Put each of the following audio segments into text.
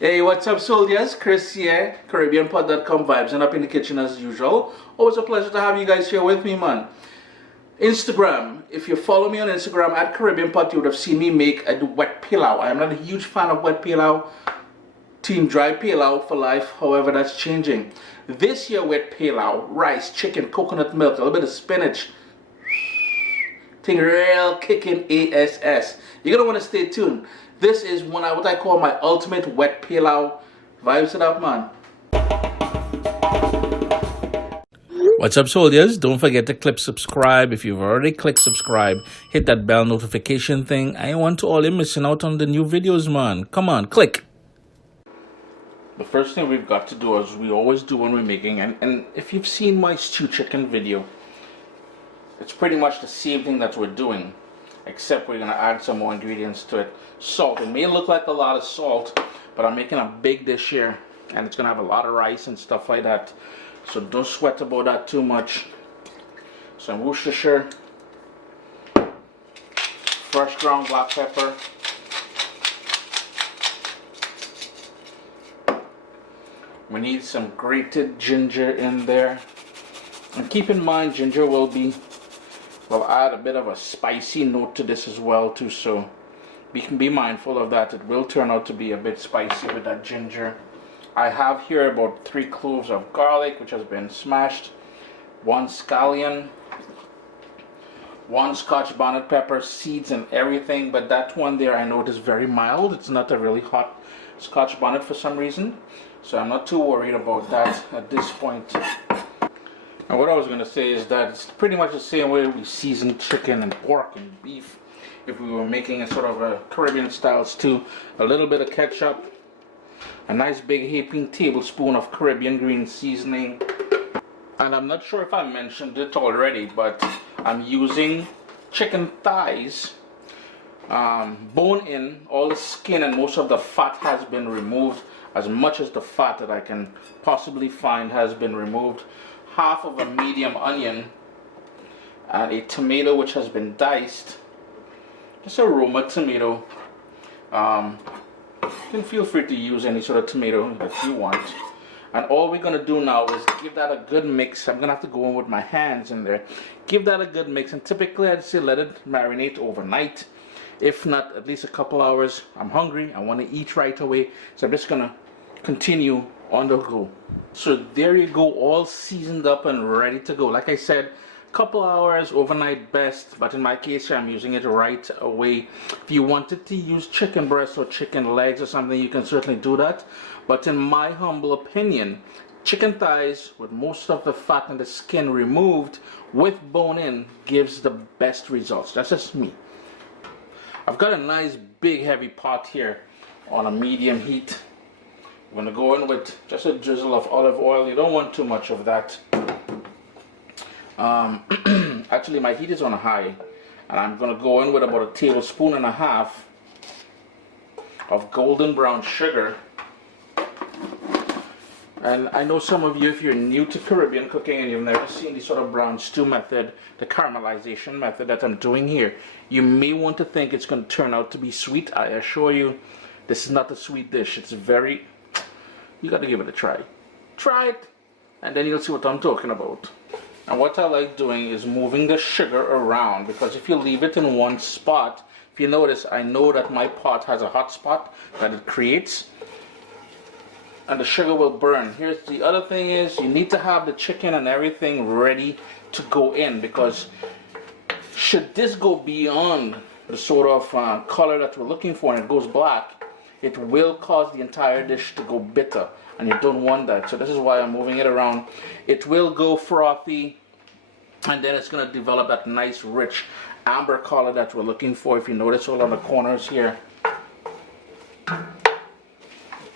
Hey, what's up, soldiers? Chris here, CaribbeanPod.com vibes, and up in the kitchen as usual. Always a pleasure to have you guys here with me, man. Instagram, if you follow me on Instagram at CaribbeanPod, you would have seen me make a wet pilau. I am not a huge fan of wet pilau. Team dry pilau for life, however, that's changing. This year wet pilau, rice, chicken, coconut milk, a little bit of spinach. Thing real kicking ASS. You're gonna want to stay tuned. This is what I call my ultimate wet pilau. Vibes it up, man. What's up, soldiers? Don't forget to click subscribe. If you've already clicked subscribe, hit that bell notification thing. I want to all you missing out on the new videos, man. Come on, click. The first thing we've got to do, as we always do when we're making, and if you've seen my stew chicken video, it's pretty much the same thing that we're doing, except we're going to add some more ingredients to it. Salt. It may look like a lot of salt, but I'm making a big dish here, and it's going to have a lot of rice and stuff like that. So don't sweat about that too much. Some Worcestershire, fresh ground black pepper, we need some grated ginger in there. And keep in mind, ginger will add a bit of a spicy note to this as well too, so we can be mindful of that. It will turn out to be a bit spicy with that ginger. I have here about 3 cloves of garlic which has been smashed, 1 scallion, 1 scotch bonnet pepper, seeds and everything, but that one there I know it is very mild. It's not a really hot scotch bonnet for some reason, so I'm not too worried about that at this point. And what I was going to say is that it's pretty much the same way we season chicken and pork and beef if we were making a sort of a Caribbean style stew. A little bit of ketchup, a nice big heaping tablespoon of Caribbean green seasoning, and I'm not sure if I mentioned it already, but I'm using chicken thighs, bone in. All the skin and most of the fat has been removed. As much as the fat that I can possibly find has been removed. Half of a medium onion and a tomato which has been diced, just a Roma tomato. You can feel free to use any sort of tomato that you want. And all we're going to do now is give that a good mix. I'm going to have to go in with my hands in there. Give that a good mix, and typically I'd say let it marinate overnight. If not, at least a couple hours. I'm hungry, I want to eat right away, so I'm just going to continue on the go. So there you go, all seasoned up and ready to go. Like I said, couple hours overnight best, but in my case here I'm using it right away. If you wanted to use chicken breast or chicken legs or something, you can certainly do that, but in my humble opinion, chicken thighs with most of the fat and the skin removed with bone in gives the best results. That's just me. I've got a nice big heavy pot here on a medium heat. I'm going to go in with just a drizzle of olive oil. You don't want too much of that. Actually, my heat is on high, and I'm going to go in with about 1.5 tablespoons of golden brown sugar. And I know some of you, if you're new to Caribbean cooking and you've never seen the sort of brown stew method, the caramelization method that I'm doing here, you may want to think it's going to turn out to be sweet. I assure you, this is not a sweet dish. It's very, you got to give it a try. Try it, and then you'll see what I'm talking about. And what I like doing is moving the sugar around, because if you leave it in one spot, if you notice, I know that my pot has a hot spot that it creates, and the sugar will burn. Here's the other thing is, you need to have the chicken and everything ready to go in, because should this go beyond the sort of color that we're looking for and it goes black, it will cause the entire dish to go bitter, and you don't want that. So this is why I'm moving it around. It will go frothy, and then it's going to develop that nice rich amber color that we're looking for. If you notice all on the corners here,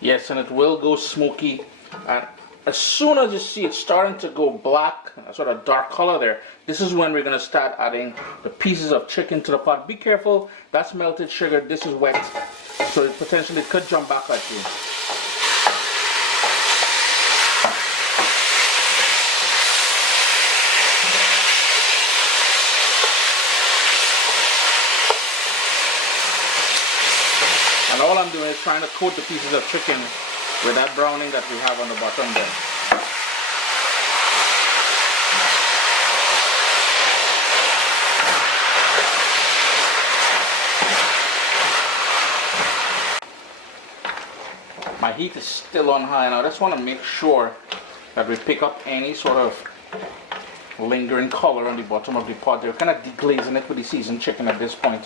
yes, and it will go smoky, and as soon as you see it starting to go black, a sort of dark color there, this is when we're going to start adding the pieces of chicken to the pot. Be careful, that's melted sugar, this is wet, so it potentially could jump back at you. all I'm doing is trying to coat the pieces of chicken with that browning that we have on the bottom there. My heat is still on high now. I just want to make sure that we pick up any sort of lingering color on the bottom of the pot. They're kind of deglazing it with the seasoned chicken at this point.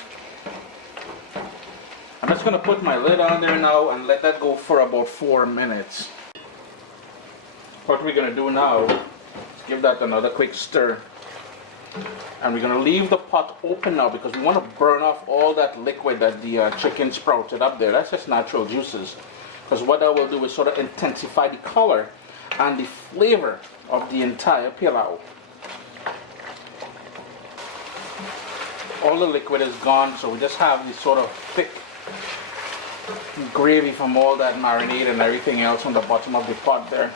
I'm just going to put my lid on there now and let that go for about 4 minutes. What we're going to do now is give that another quick stir. And we're going to leave the pot open now because we want to burn off all that liquid that the chicken sprouted up there. That's just natural juices. Because what that will do is sort of intensify the color and the flavor of the entire pilau. All the liquid is gone, so we just have this sort of thick gravy from all that marinade and everything else on the bottom of the pot there.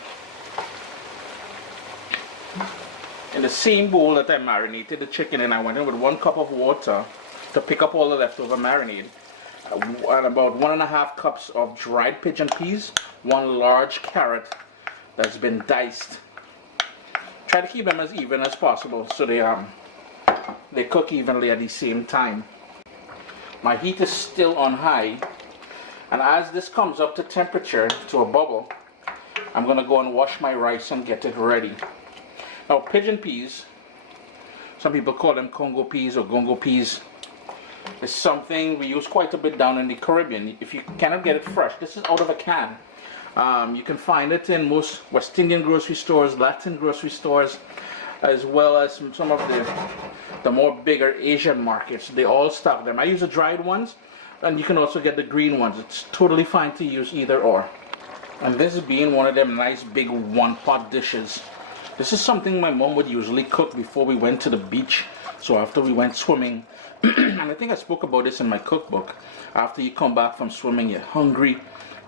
In the same bowl that I marinated the chicken in, I went in with 1 cup of water to pick up all the leftover marinade. And about 1.5 cups of dried pigeon peas, 1 large carrot that's been diced. Try to keep them as even as possible so they cook evenly at the same time. My heat is still on high, and as this comes up to temperature, to a bubble, I'm going to go and wash my rice and get it ready. Now pigeon peas, some people call them Congo peas or gongo peas, is something we use quite a bit down in the Caribbean. If you cannot get it fresh, this is out of a can. You can find it in most West Indian grocery stores, Latin grocery stores, as well as some of the more bigger Asian markets. They all stock them. I use the dried ones, and you can also get the green ones. It's totally fine to use either or. And this being one of them nice big 1-pot dishes. This is something my mom would usually cook before we went to the beach. So after we went swimming, and I think I spoke about this in my cookbook, after you come back from swimming, you're hungry,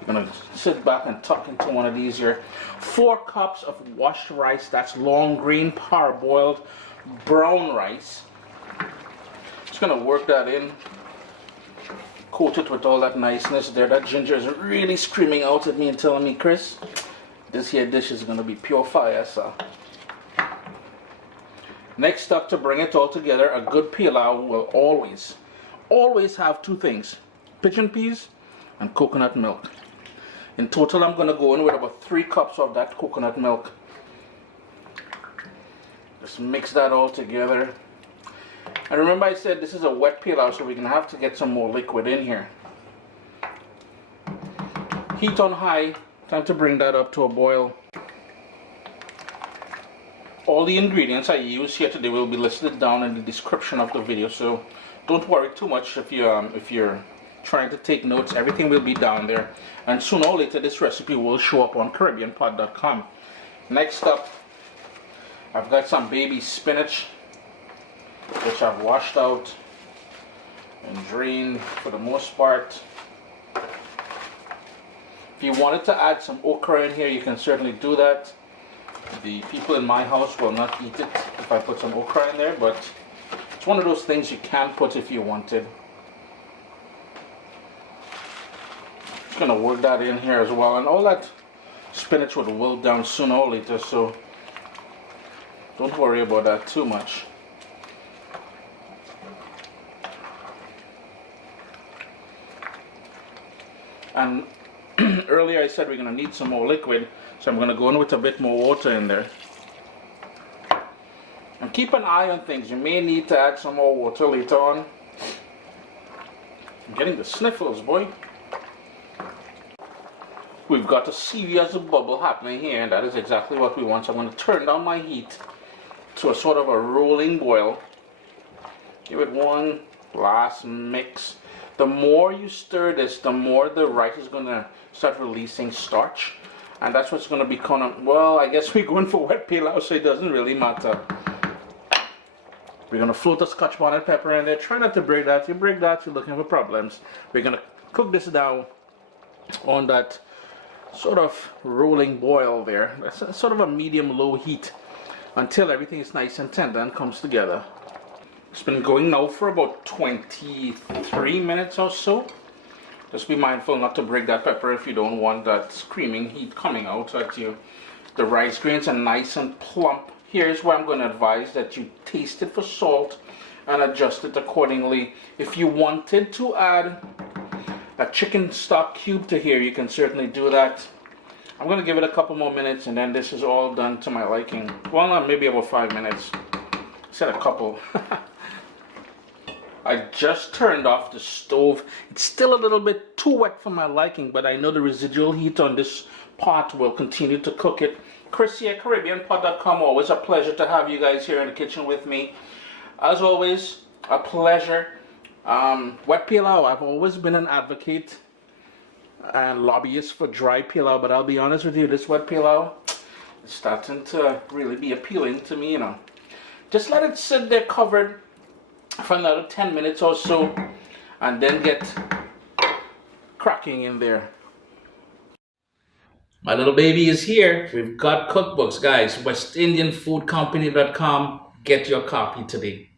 you're going to sit back and tuck into one of these here. 4 cups of washed rice, that's long grain parboiled brown rice. Just going to work that in, coat it with all that niceness there. That ginger is really screaming out at me and telling me, Chris, this here dish is going to be pure fire, sir. Next up, to bring it all together, a good pilau will always have 2 things: pigeon peas and coconut milk. In total, I'm going to go in with about 3 cups of that coconut milk. Just mix that all together. And remember I said this is a wet pilau, so we're going to have to get some more liquid in here. Heat on high, time to bring that up to a boil. All the ingredients I use here today will be listed down in the description of the video, so don't worry too much if you're trying to take notes. Everything will be down there, and sooner or later this recipe will show up on CaribbeanPod.com. Next up, I've got some baby spinach, which I've washed out and drained for the most part. If you wanted to add some okra in here, you can certainly do that. The people in my house will not eat it if I put some okra in there, but it's one of those things you can put if you wanted. Just gonna work that in here as well, and all that spinach would wilt down sooner or later, so don't worry about that too much. And earlier I said we're gonna need some more liquid, so I'm going to go in with a bit more water in there. And keep an eye on things. You may need to add some more water later on. I'm getting the sniffles, boy. We've got a serious bubble happening here, and that is exactly what we want. So I'm going to turn down my heat to a sort of a rolling boil. Give it one last mix. The more you stir this, the more the rice is going to start releasing starch. And that's what's going to be kind of, well, I guess we're going for wet pilau, so it doesn't really matter. We're going to float a scotch bonnet pepper in there. Try not to break that. If you break that, you're looking for problems. We're going to cook this down on that sort of rolling boil there. That's sort of a medium-low heat until everything is nice and tender and comes together. It's been going now for about 23 minutes or so. Just be mindful not to break that pepper if you don't want that screaming heat coming out at you. The rice grains are nice and plump. Here's where I'm going to advise that you taste it for salt and adjust it accordingly. If you wanted to add a chicken stock cube to here, you can certainly do that. I'm going to give it a couple more minutes and then this is all done to my liking. Well, not maybe about 5 minutes. I said a couple. I just turned off the stove. It's still a little bit too wet for my liking, but I know the residual heat on this pot will continue to cook it. Chris here, CaribbeanPot.com. Always a pleasure to have you guys here in the kitchen with me. As always, a pleasure. Wet pilau, I've always been an advocate and lobbyist for dry pilau, but I'll be honest with you, this wet pilau is starting to really be appealing to me, you know. Just let it sit there covered for another 10 minutes or so and then get cracking in there. My little baby is here. We've got cookbooks, guys. WestIndianFoodCompany.com. Get your copy today.